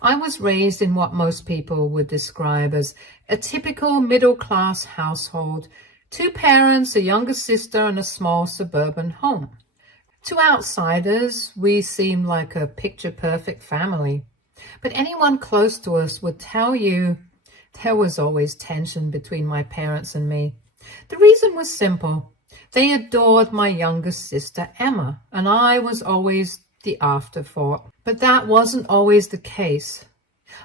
I was raised in what most people would describe as a typical middle-class household. Two parents, a younger sister, and a small suburban home. To outsiders, we seemed like a picture-perfect family. But anyone close to us would tell you there was always tension between my parents and me. The reason was simple. They adored my younger sister, Emma, and I was always the afterthought. But that wasn't always the case.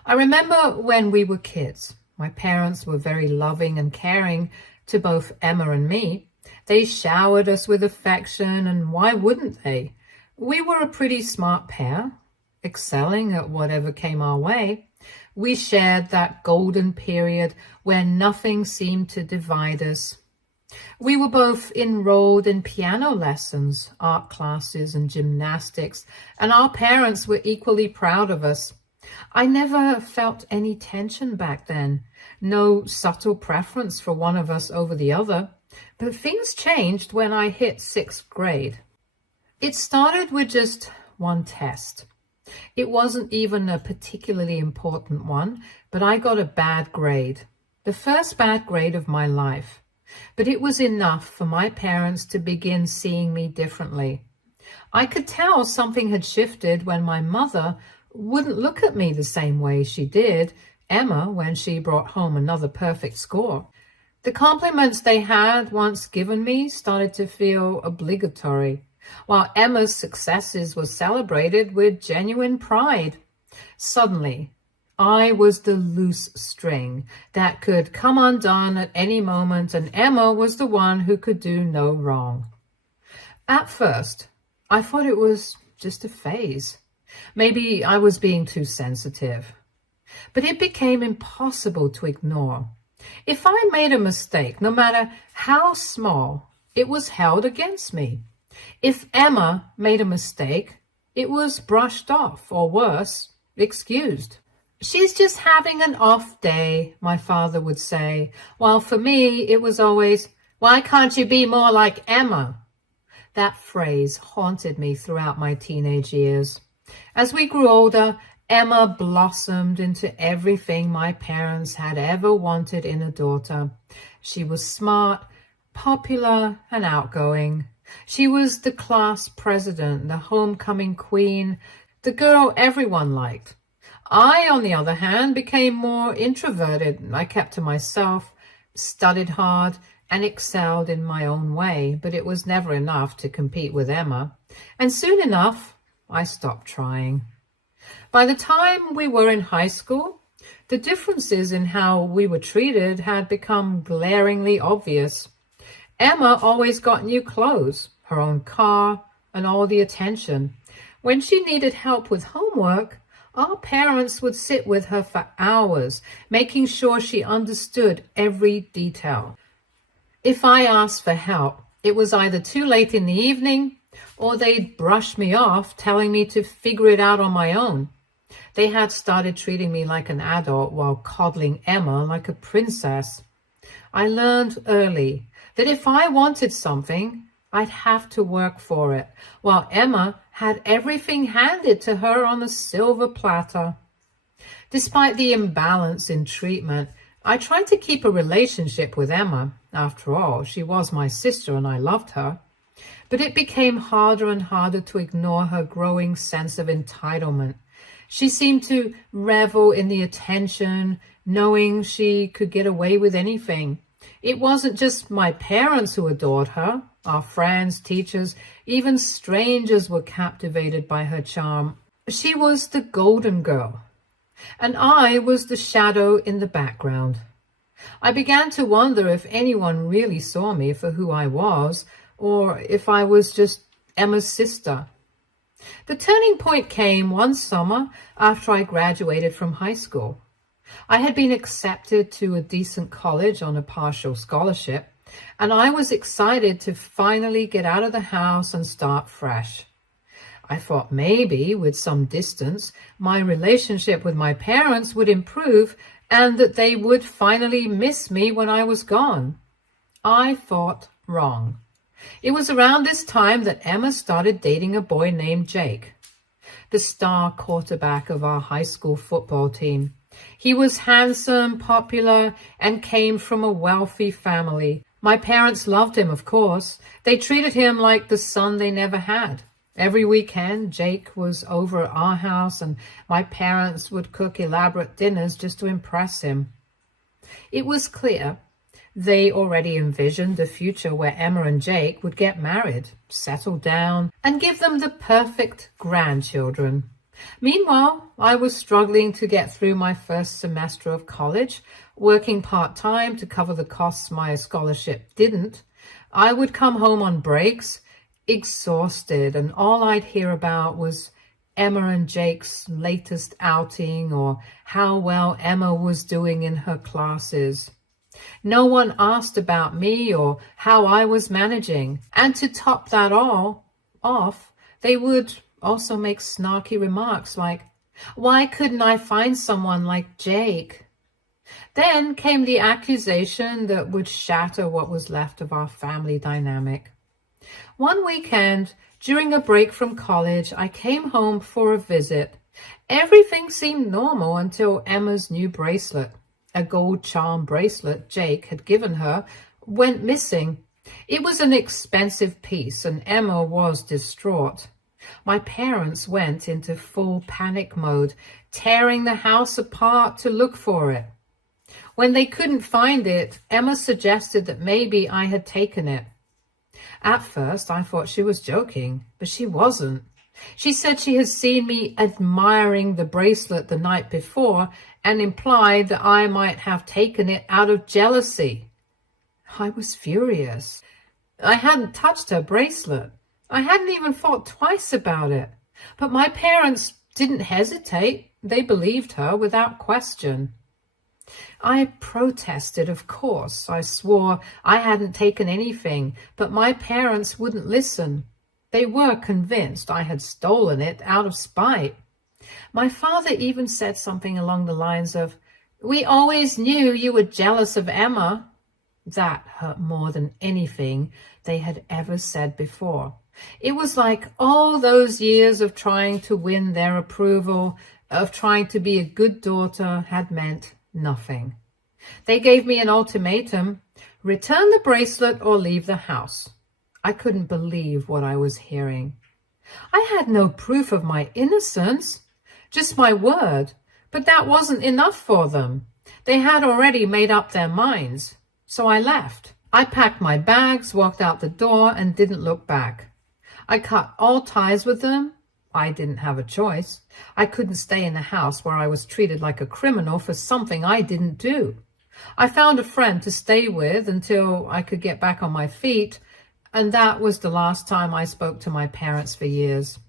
I remember when we were kids, my parents were very loving and caring to both Emma and me. They showered us with affection, and why wouldn't they? We were a pretty smart pair, excelling at whatever came our way. We shared that golden period where nothing seemed to divide us. We were both enrolled in piano lessons, art classes, and gymnastics, and our parents were equally proud of us. I never felt any tension back then, no subtle preference for one of us over the other. But things changed when I hit 6th grade. It started with just one test. It wasn't even a particularly important one, but I got a bad grade. The first bad grade of my life. But it was enough for my parents to begin seeing me differently. I could tell something had shifted when my mother wouldn't look at me the same way she did Emma when she brought home another perfect score. The compliments they had once given me started to feel obligatory, while Emma's successes were celebrated with genuine pride. Suddenly, I was the loose string that could come undone at any moment, and Emma was the one who could do no wrong. At first, I thought it was just a phase. Maybe I was being too sensitive. But it became impossible to ignore. If I made a mistake, no matter how small, it was held against me. If Emma made a mistake, it was brushed off, or worse, excused. "She's just having an off day," my father would say, while for me it was always, "Why can't you be more like Emma?" That phrase haunted me throughout my teenage years. As we grew older, Emma blossomed into everything my parents had ever wanted in a daughter. She was smart, popular, and outgoing. She was the class president, the homecoming queen, the girl everyone liked. I, on the other hand, became more introverted. I kept to myself, studied hard, and excelled in my own way, but it was never enough to compete with Emma. And soon enough, I stopped trying. By the time we were in high school, the differences in how we were treated had become glaringly obvious. Emma always got new clothes, her own car, and all the attention. When she needed help with homework, our parents would sit with her for hours, making sure she understood every detail. If I asked for help, it was either too late in the evening, or they'd brush me off, telling me to figure it out on my own. They had started treating me like an adult while coddling Emma like a princess. I learned early that if I wanted something, I'd have to work for it, while Emma had everything handed to her on a silver platter. Despite the imbalance in treatment, I tried to keep a relationship with Emma. After all, she was my sister and I loved her. But it became harder and harder to ignore her growing sense of entitlement. She seemed to revel in the attention, knowing she could get away with anything. It wasn't just my parents who adored her. Our friends, teachers, even strangers were captivated by her charm. She was the golden girl, and I was the shadow in the background. I began to wonder if anyone really saw me for who I was, or if I was just Emma's sister. The turning point came one summer after I graduated from high school. I had been accepted to a decent college on a partial scholarship, and I was excited to finally get out of the house and start fresh. I thought maybe, with some distance, my relationship with my parents would improve and that they would finally miss me when I was gone. I thought wrong. It was around this time that Emma started dating a boy named Jake. the star quarterback of our high school football team. He was handsome, popular, and came from a wealthy family. My parents loved him, of course. They treated him like the son they never had. Every weekend, Jake was over at our house, and my parents would cook elaborate dinners just to impress him. It was clear they already envisioned a future where Emma and Jake would get married, settle down, and give them the perfect grandchildren. Meanwhile, I was struggling to get through my first semester of college, working part-time to cover the costs my scholarship didn't. I would come home on breaks, exhausted, and all I'd hear about was Emma and Jake's latest outing or how well Emma was doing in her classes. No one asked about me or how I was managing. And to top that all off, they would also make snarky remarks like, "Why couldn't I find someone like Jake?" Then came the accusation that would shatter what was left of our family dynamic. One weekend, during a break from college, I came home for a visit. Everything seemed normal until Emma's new bracelet, a gold charm bracelet Jake had given her, went missing. It was an expensive piece, and Emma was distraught. My parents went into full panic mode, tearing the house apart to look for it. When they couldn't find it, Emma suggested that maybe I had taken it. At first, I thought she was joking, but she wasn't. She said she had seen me admiring the bracelet the night before and implied that I might have taken it out of jealousy. I was furious. I hadn't touched her bracelet. I hadn't even thought twice about it. But my parents didn't hesitate. They believed her without question. I protested, of course. I swore I hadn't taken anything, but my parents wouldn't listen. They were convinced I had stolen it out of spite. My father even said something along the lines of, "We always knew you were jealous of Emma." That hurt more than anything they had ever said before. It was like all those years of trying to win their approval, of trying to be a good daughter, had meant nothing. They gave me an ultimatum: return the bracelet or leave the house. I couldn't believe what I was hearing. I had no proof of my innocence, just my word, but that wasn't enough for them. They had already made up their minds, so I left. I packed my bags, walked out the door, and didn't look back. I cut all ties with them. I didn't have a choice. I couldn't stay in the house where I was treated like a criminal for something I didn't do. I found a friend to stay with until I could get back on my feet, and that was the last time I spoke to my parents for years.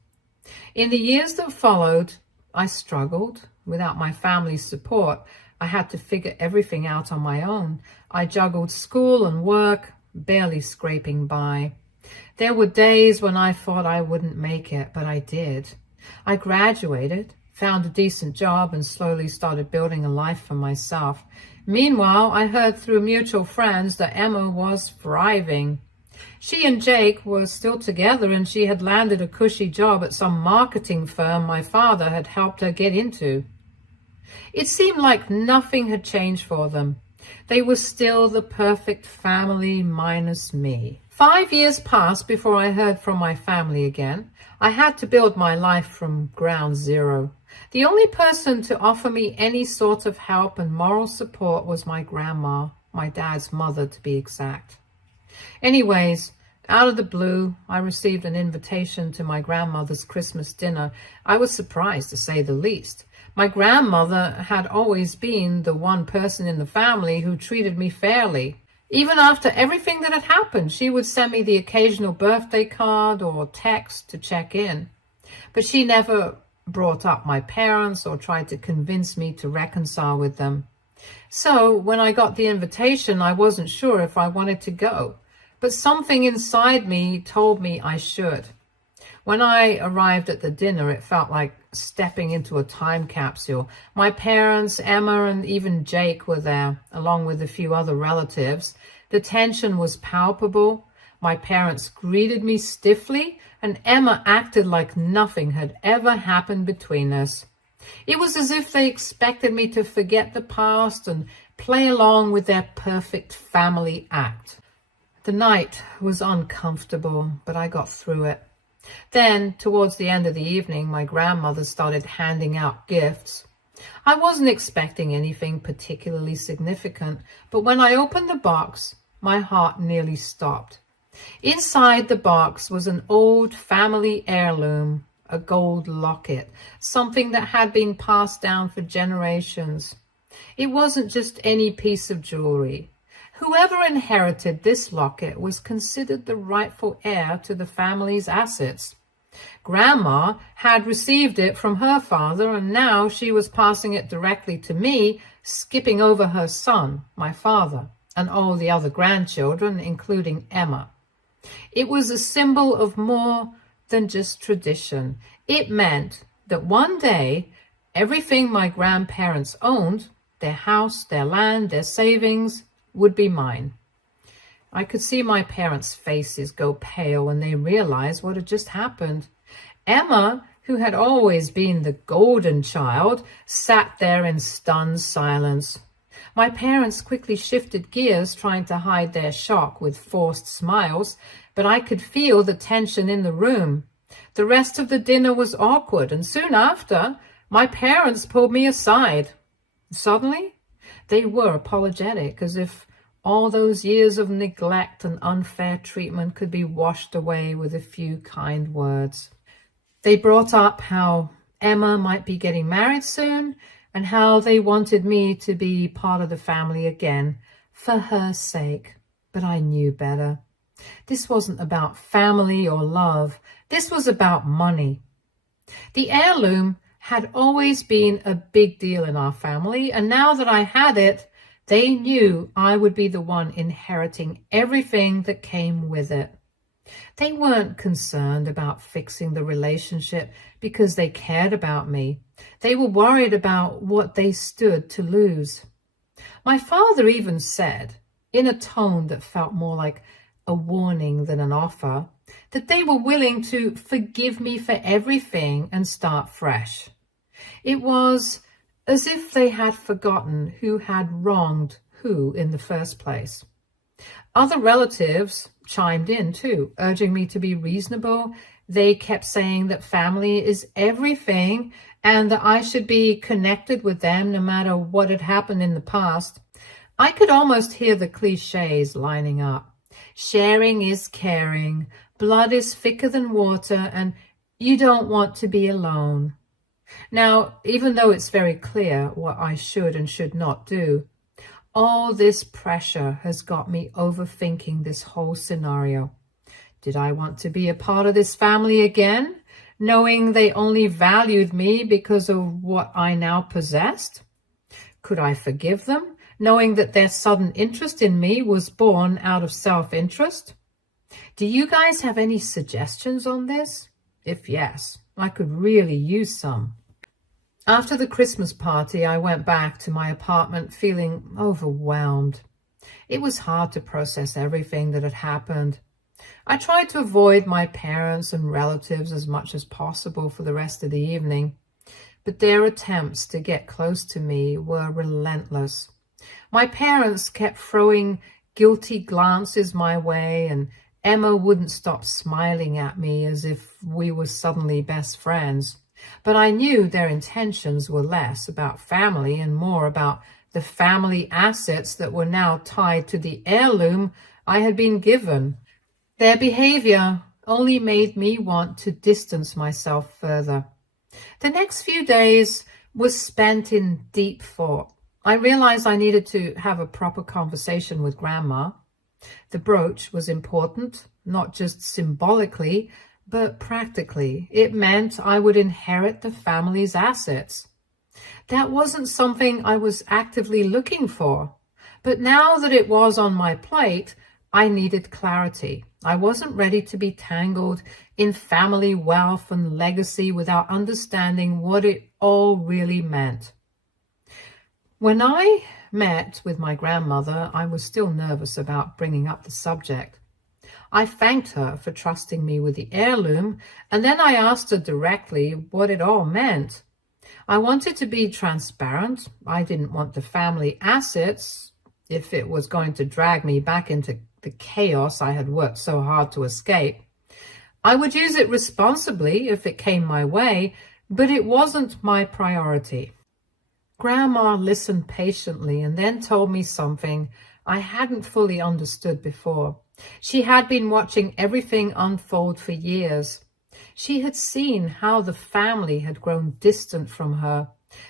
In the years that followed, I struggled. Without my family's support, I had to figure everything out on my own. I juggled school and work, barely scraping by. There were days when I thought I wouldn't make it, but I did. I graduated, found a decent job, and slowly started building a life for myself. Meanwhile, I heard through mutual friends that Emma was thriving. She and Jake were still together, and she had landed a cushy job at some marketing firm my father had helped her get into. It seemed like nothing had changed for them. They were still the perfect family minus me. 5 years passed before I heard from my family again. I had to build my life from ground zero. The only person to offer me any sort of help and moral support was my grandma, my dad's mother to be exact. Anyways, out of the blue, I received an invitation to my grandmother's Christmas dinner. I was surprised, to say the least. My grandmother had always been the one person in the family who treated me fairly. Even after everything that had happened, she would send me the occasional birthday card or text to check in. But she never brought up my parents or tried to convince me to reconcile with them. So when I got the invitation, I wasn't sure if I wanted to go. But something inside me told me I should. When I arrived at the dinner, it felt like stepping into a time capsule. My parents, Emma, and even Jake were there, along with a few other relatives. The tension was palpable. My parents greeted me stiffly and Emma acted like nothing had ever happened between us. It was as if they expected me to forget the past and play along with their perfect family act. The night was uncomfortable, but I got through it. Then, towards the end of the evening, my grandmother started handing out gifts. I wasn't expecting anything particularly significant, but when I opened the box, my heart nearly stopped. Inside the box was an old family heirloom, a gold locket, something that had been passed down for generations. It wasn't just any piece of jewelry. Whoever inherited this locket was considered the rightful heir to the family's assets. Grandma had received it from her father, and now she was passing it directly to me, skipping over her son, my father, and all the other grandchildren, including Emma. It was a symbol of more than just tradition. It meant that one day, everything my grandparents owned, their house, their land, their savings, would be mine. I could see my parents' faces go pale when they realized what had just happened. Emma, who had always been the golden child, sat there in stunned silence. My parents quickly shifted gears, trying to hide their shock with forced smiles, but I could feel the tension in the room. The rest of the dinner was awkward, and soon after, my parents pulled me aside. Suddenly, they were apologetic, as if all those years of neglect and unfair treatment could be washed away with a few kind words. They brought up how Emma might be getting married soon and how they wanted me to be part of the family again for her sake. But I knew better. This wasn't about family or love. This was about money. The heirloom had always been a big deal in our family, and now that I had it, they knew I would be the one inheriting everything that came with it. They weren't concerned about fixing the relationship because they cared about me. They were worried about what they stood to lose. My father even said, in a tone that felt more like a warning than an offer, that they were willing to forgive me for everything and start fresh. It was as if they had forgotten who had wronged who in the first place. Other relatives chimed in too, urging me to be reasonable. They kept saying that family is everything and that I should be connected with them no matter what had happened in the past. I could almost hear the cliches lining up. Sharing is caring, blood is thicker than water, and you don't want to be alone. Now, even though it's very clear what I should and should not do, all this pressure has got me overthinking this whole scenario. Did I want to be a part of this family again, knowing they only valued me because of what I now possessed? Could I forgive them, knowing that their sudden interest in me was born out of self-interest? Do you guys have any suggestions on this? If yes, I could really use some. After the Christmas party, I went back to my apartment feeling overwhelmed. It was hard to process everything that had happened. I tried to avoid my parents and relatives as much as possible for the rest of the evening, but their attempts to get close to me were relentless. My parents kept throwing guilty glances my way, and Emma wouldn't stop smiling at me as if we were suddenly best friends. But I knew their intentions were less about family and more about the family assets that were now tied to the heirloom I had been given. Their behavior only made me want to distance myself further. The next few days was spent in deep thought. I realized I needed to have a proper conversation with Grandma. The brooch was important, not just symbolically, but practically. It meant I would inherit the family's assets. That wasn't something I was actively looking for, but now that it was on my plate, I needed clarity. I wasn't ready to be tangled in family wealth and legacy without understanding what it all really meant. When I met with my grandmother, I was still nervous about bringing up the subject. I thanked her for trusting me with the heirloom, and then I asked her directly what it all meant. I wanted to be transparent. I didn't want the family assets if it was going to drag me back into the chaos I had worked so hard to escape. I would use it responsibly if it came my way, but it wasn't my priority. Grandma listened patiently and then told me something I hadn't fully understood before. She had been watching everything unfold for years. She had seen how the family had grown distant from her,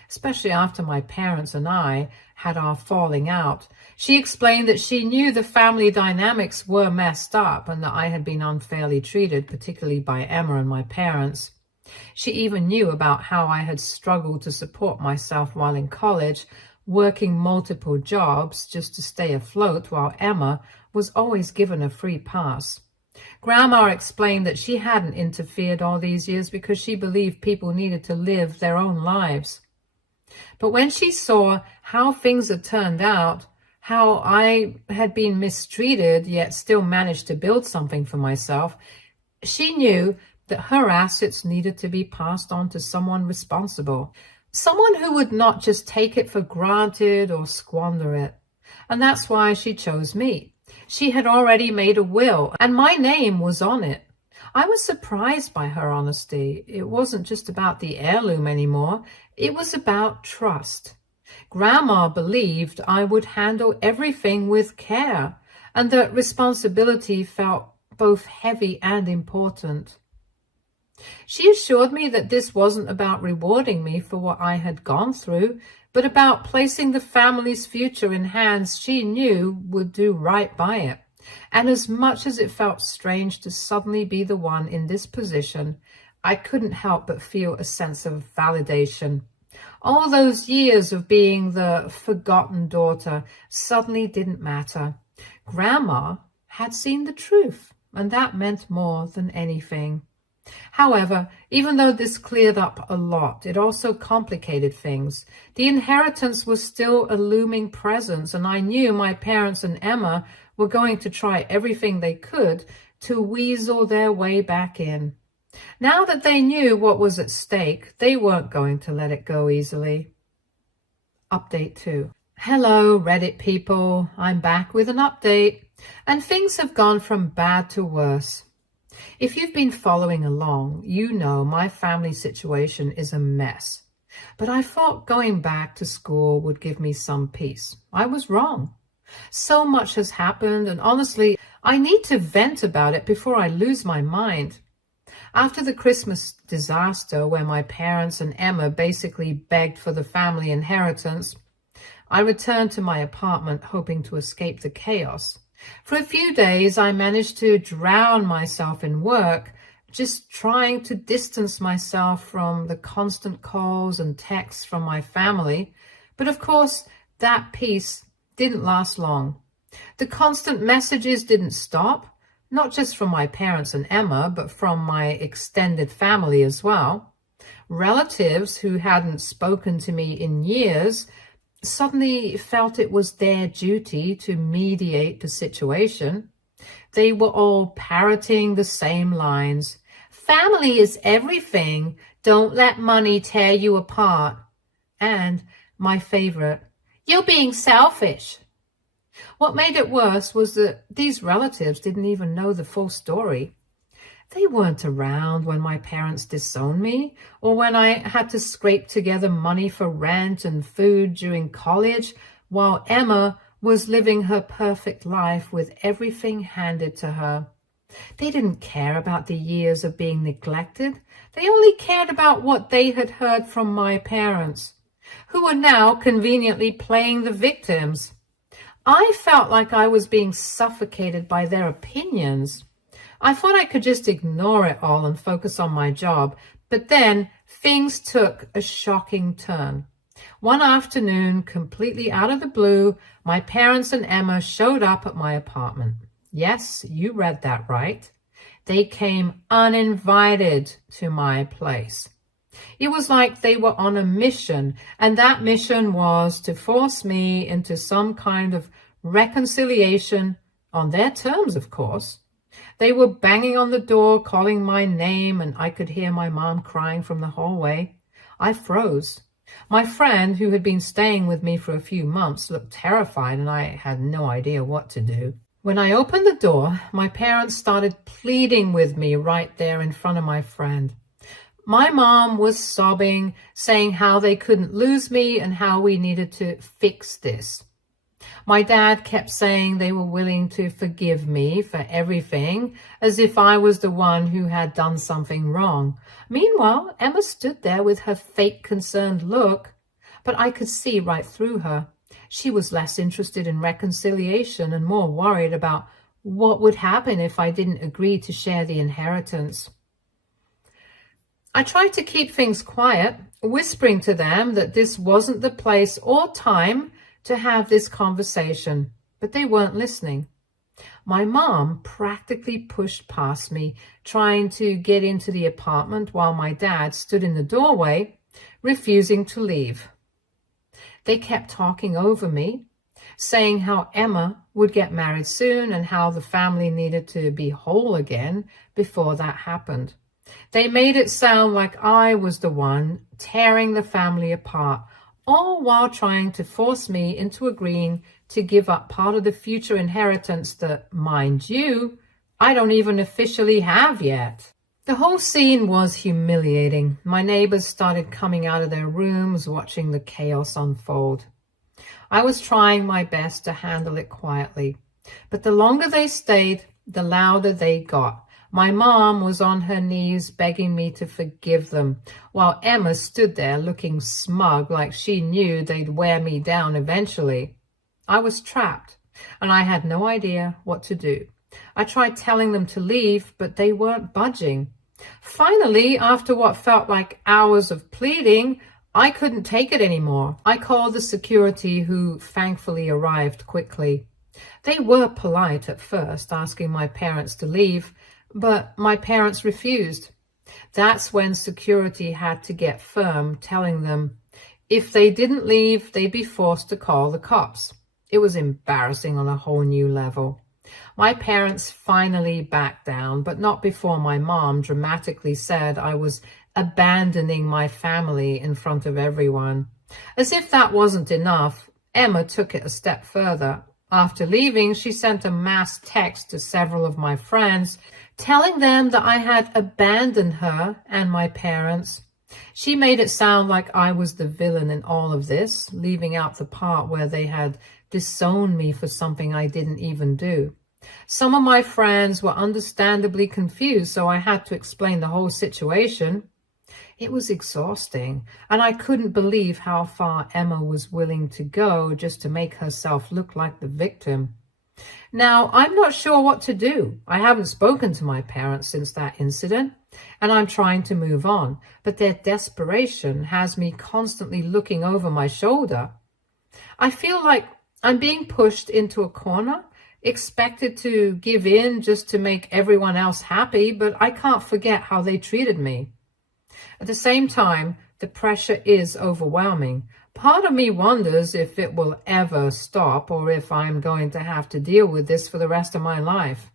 especially after my parents and I had our falling out. She explained that she knew the family dynamics were messed up and that I had been unfairly treated, particularly by Emma and my parents. She even knew about how I had struggled to support myself while in college, working multiple jobs just to stay afloat while Emma was always given a free pass. Grandma explained that she hadn't interfered all these years because she believed people needed to live their own lives. But when she saw how things had turned out, how I had been mistreated yet still managed to build something for myself, she knew that her assets needed to be passed on to someone responsible, someone who would not just take it for granted or squander it. And that's why she chose me. She had already made a will, and my name was on it. I was surprised by her honesty. It wasn't just about the heirloom anymore. It was about trust. Grandma believed I would handle everything with care, and that responsibility felt both heavy and important. She assured me that this wasn't about rewarding me for what I had gone through, but about placing the family's future in hands she knew would do right by it. And as much as it felt strange to suddenly be the one in this position, I couldn't help but feel a sense of validation. All those years of being the forgotten daughter suddenly didn't matter. Grandma had seen the truth, and that meant more than anything. However, even though this cleared up a lot, it also complicated things. The inheritance was still a looming presence, and I knew my parents and Emma were going to try everything they could to weasel their way back in. Now that they knew what was at stake, they weren't going to let it go easily. Update 2. Hello, Reddit people. I'm back with an update, and things have gone from bad to worse. If you've been following along, you know my family situation is a mess. But I thought going back to school would give me some peace. I was wrong. So much has happened, and honestly, I need to vent about it before I lose my mind. After the Christmas disaster, where my parents and Emma basically begged for the family inheritance, I returned to my apartment hoping to escape the chaos. For a few days, I managed to drown myself in work, just trying to distance myself from the constant calls and texts from my family. But of course, that peace didn't last long. The constant messages didn't stop, not just from my parents and Emma, but from my extended family as well. Relatives who hadn't spoken to me in years suddenly felt it was their duty to mediate the situation. They were all parroting the same lines. Family is everything. Don't let money tear you apart. And my favorite, you're being selfish. What made it worse was that these relatives didn't even know the full story. They weren't around when my parents disowned me, or when I had to scrape together money for rent and food during college, while Emma was living her perfect life with everything handed to her. They didn't care about the years of being neglected. They only cared about what they had heard from my parents, who were now conveniently playing the victims. I felt like I was being suffocated by their opinions. I thought I could just ignore it all and focus on my job, but then things took a shocking turn. One afternoon, completely out of the blue, my parents and Emma showed up at my apartment. Yes, you read that right. They came uninvited to my place. It was like they were on a mission, and that mission was to force me into some kind of reconciliation on their terms, of course. They were banging on the door, calling my name, and I could hear my mom crying from the hallway. I froze. My friend, who had been staying with me for a few months, looked terrified, and I had no idea what to do. When I opened the door, my parents started pleading with me right there in front of my friend. My mom was sobbing, saying how they couldn't lose me and how we needed to fix this. My dad kept saying they were willing to forgive me for everything, as if I was the one who had done something wrong. Meanwhile, Emma stood there with her fake concerned look, but I could see right through her. She was less interested in reconciliation and more worried about what would happen if I didn't agree to share the inheritance. I tried to keep things quiet, whispering to them that this wasn't the place or time to have this conversation, but they weren't listening. My mom practically pushed past me, trying to get into the apartment while my dad stood in the doorway, refusing to leave. They kept talking over me, saying how Emma would get married soon and how the family needed to be whole again before that happened. They made it sound like I was the one tearing the family apart, all while trying to force me into agreeing to give up part of the future inheritance that, mind you, I don't even officially have yet. The whole scene was humiliating. My neighbors started coming out of their rooms, watching the chaos unfold. I was trying my best to handle it quietly, but the longer they stayed, the louder they got. My mom was on her knees begging me to forgive them, while Emma stood there looking smug, like she knew they'd wear me down eventually. I was trapped, and I had no idea what to do. I tried telling them to leave, but they weren't budging. Finally, after what felt like hours of pleading, I couldn't take it anymore. I called the security, who thankfully arrived quickly. They were polite at first, asking my parents to leave, but my parents refused. That's when security had to get firm, telling them if they didn't leave, they'd be forced to call the cops. It was embarrassing on a whole new level. My parents finally backed down, but not before my mom dramatically said I was abandoning my family in front of everyone. As if that wasn't enough, Emma took it a step further. After leaving, she sent a mass text to several of my friends, telling them that I had abandoned her and my parents. She made it sound like I was the villain in all of this, leaving out the part where they had disowned me for something I didn't even do. Some of my friends were understandably confused, so I had to explain the whole situation. It was exhausting, and I couldn't believe how far Emma was willing to go just to make herself look like the victim. Now, I'm not sure what to do. I haven't spoken to my parents since that incident, and I'm trying to move on, but their desperation has me constantly looking over my shoulder. I feel like I'm being pushed into a corner, expected to give in just to make everyone else happy, but I can't forget how they treated me. At the same time, the pressure is overwhelming. Part of me wonders if it will ever stop or if I'm going to have to deal with this for the rest of my life.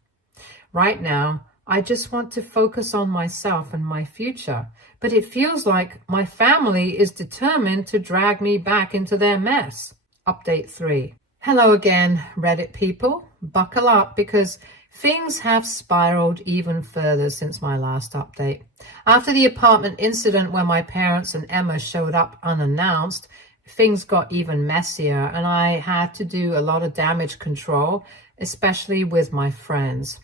Right now, I just want to focus on myself and my future, but it feels like my family is determined to drag me back into their mess. Update 3. Hello again, Reddit people. Buckle up because things have spiraled even further since my last update. After the apartment incident where my parents and Emma showed up unannounced, things got even messier and I had to do a lot of damage control, especially with my friends.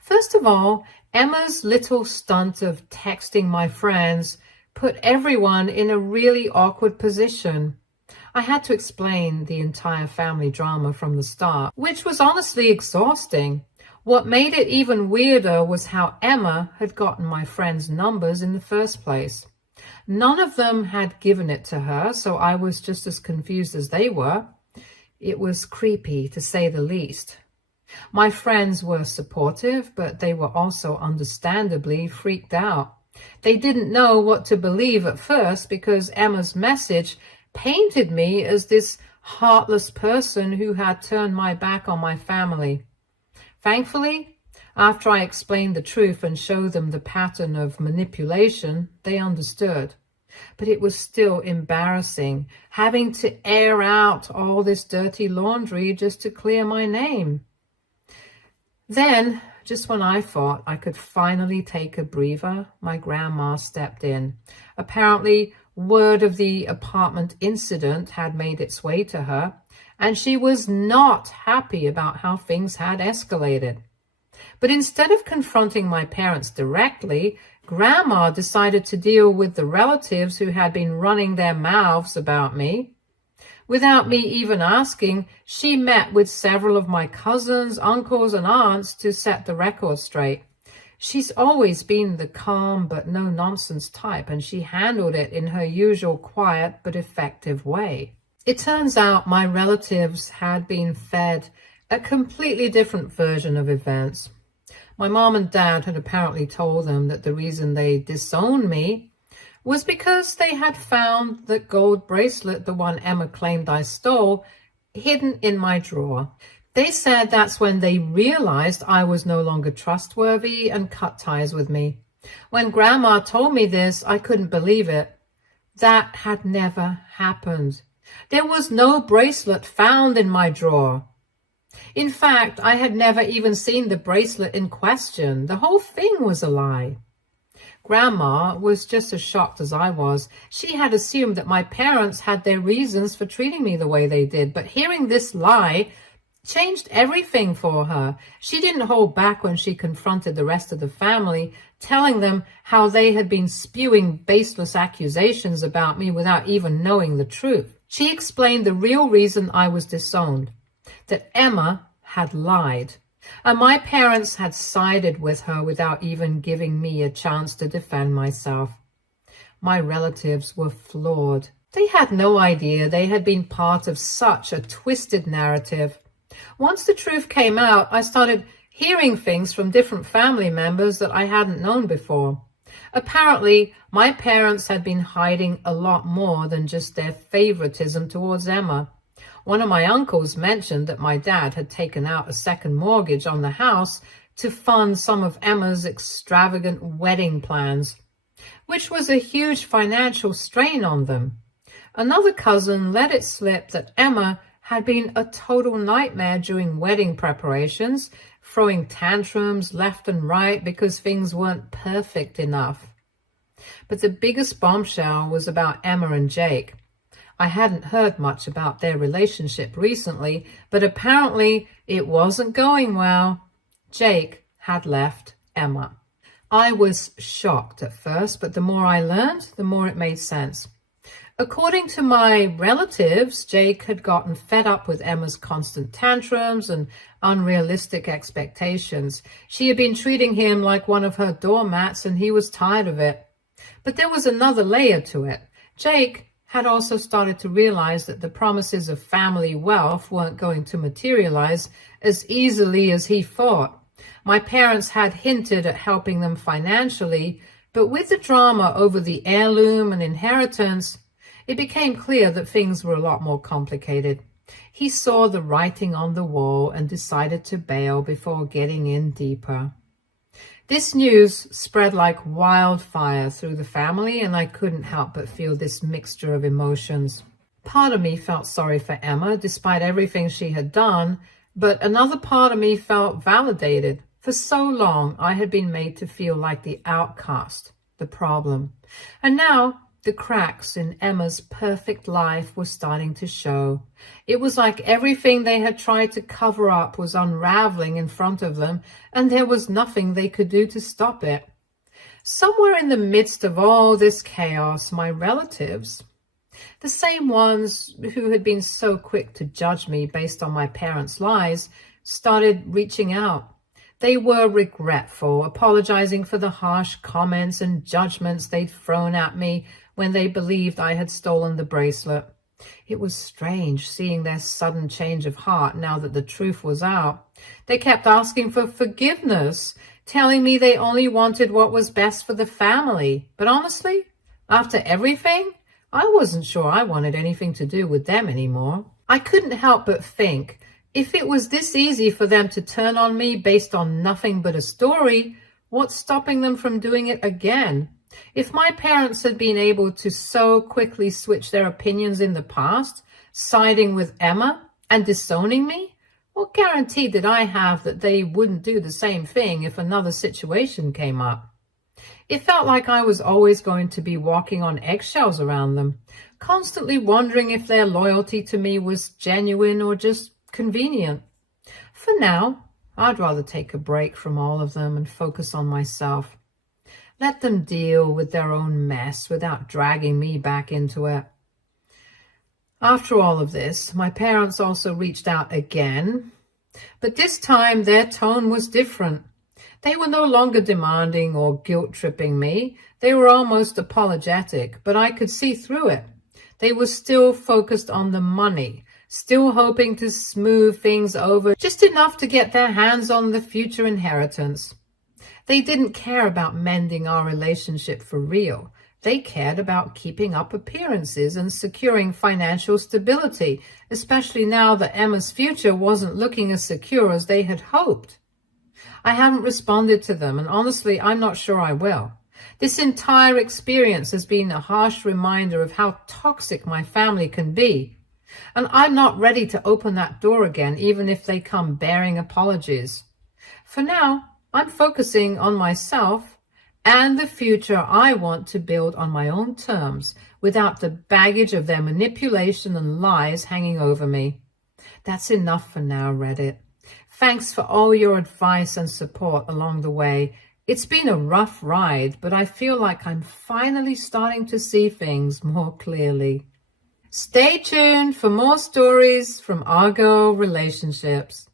First of all, Emma's little stunt of texting my friends put everyone in a really awkward position. I had to explain the entire family drama from the start, which was honestly exhausting. What made it even weirder was how Emma had gotten my friends' numbers in the first place. None of them had given it to her, so I was just as confused as they were. It was creepy, to say the least. My friends were supportive, but they were also understandably freaked out. They didn't know what to believe at first because Emma's message painted me as this heartless person who had turned my back on my family. Thankfully, After I explained the truth and showed them the pattern of manipulation, they understood. But it was still embarrassing, having to air out all this dirty laundry just to clear my name. Then, just when I thought I could finally take a breather, my grandma stepped in. Apparently, word of the apartment incident had made its way to her, and she was not happy about how things had escalated. But instead of confronting my parents directly, Grandma decided to deal with the relatives who had been running their mouths about me. Without me even asking, she met with several of my cousins, uncles, and aunts to set the record straight. She's always been the calm but no-nonsense type, and she handled it in her usual quiet but effective way. It turns out my relatives had been fed a completely different version of events. My mom and dad had apparently told them that the reason they disowned me was because they had found the gold bracelet, the one Emma claimed I stole, hidden in my drawer. They said that's when they realized I was no longer trustworthy and cut ties with me. When Grandma told me this, I couldn't believe it. That had never happened. There was no bracelet found in my drawer. In fact, I had never even seen the bracelet in question. The whole thing was a lie. Grandma was just as shocked as I was. She had assumed that my parents had their reasons for treating me the way they did, but hearing this lie changed everything for her. She didn't hold back when she confronted the rest of the family, telling them how they had been spewing baseless accusations about me without even knowing the truth. She explained the real reason I was disowned, that Emma had lied, and my parents had sided with her without even giving me a chance to defend myself. My relatives were floored. They had no idea they had been part of such a twisted narrative. Once the truth came out, I started hearing things from different family members that I hadn't known before. Apparently, my parents had been hiding a lot more than just their favoritism towards Emma. One of my uncles mentioned that my dad had taken out a second mortgage on the house to fund some of Emma's extravagant wedding plans, which was a huge financial strain on them. Another cousin let it slip that Emma had been a total nightmare during wedding preparations, throwing tantrums left and right because things weren't perfect enough. But the biggest bombshell was about Emma and Jake. I hadn't heard much about their relationship recently, but apparently it wasn't going well. Jake had left Emma. I was shocked at first, but the more I learned, the more it made sense. According to my relatives, Jake had gotten fed up with Emma's constant tantrums and unrealistic expectations. She had been treating him like one of her doormats, and he was tired of it. But there was another layer to it. Jake had also started to realize that the promises of family wealth weren't going to materialize as easily as he thought. My parents had hinted at helping them financially, but with the drama over the heirloom and inheritance, it became clear that things were a lot more complicated. He saw the writing on the wall and decided to bail before getting in deeper. This news spread like wildfire through the family, and I couldn't help but feel this mixture of emotions. Part of me felt sorry for Emma, despite everything she had done, but another part of me felt validated. For so long, I had been made to feel like the outcast, the problem. And now, the cracks in Emma's perfect life were starting to show. It was like everything they had tried to cover up was unraveling in front of them, and there was nothing they could do to stop it. Somewhere in the midst of all this chaos, my relatives, the same ones who had been so quick to judge me based on my parents' lies, started reaching out. They were regretful, apologizing for the harsh comments and judgments they'd thrown at me when they believed I had stolen the bracelet. It was strange seeing their sudden change of heart now that the truth was out. They kept asking for forgiveness, telling me they only wanted what was best for the family. But honestly, after everything, I wasn't sure I wanted anything to do with them anymore. I couldn't help but think, If it was this easy for them to turn on me based on nothing but a story, what's stopping them from doing it again? If my parents had been able to so quickly switch their opinions in the past, siding with Emma and disowning me, what guarantee did I have that they wouldn't do the same thing if another situation came up? It felt like I was always going to be walking on eggshells around them, constantly wondering if their loyalty to me was genuine or just convenient. For now, I'd rather take a break from all of them and focus on myself. Let them deal with their own mess without dragging me back into it. After all of this, my parents also reached out again, but this time their tone was different. They were no longer demanding or guilt-tripping me. They were almost apologetic, but I could see through it. They were still focused on the money, still hoping to smooth things over just enough to get their hands on the future inheritance. They didn't care about mending our relationship for real. They cared about keeping up appearances and securing financial stability, especially now that Emma's future wasn't looking as secure as they had hoped. I haven't responded to them, and honestly, I'm not sure I will. This entire experience has been a harsh reminder of how toxic my family can be, and I'm not ready to open that door again, even if they come bearing apologies. For now, I'm focusing on myself and the future I want to build on my own terms without the baggage of their manipulation and lies hanging over me. That's enough for now, Reddit. Thanks for all your advice and support along the way. It's been a rough ride, but I feel like I'm finally starting to see things more clearly. Stay tuned for more stories from Argo Relationships.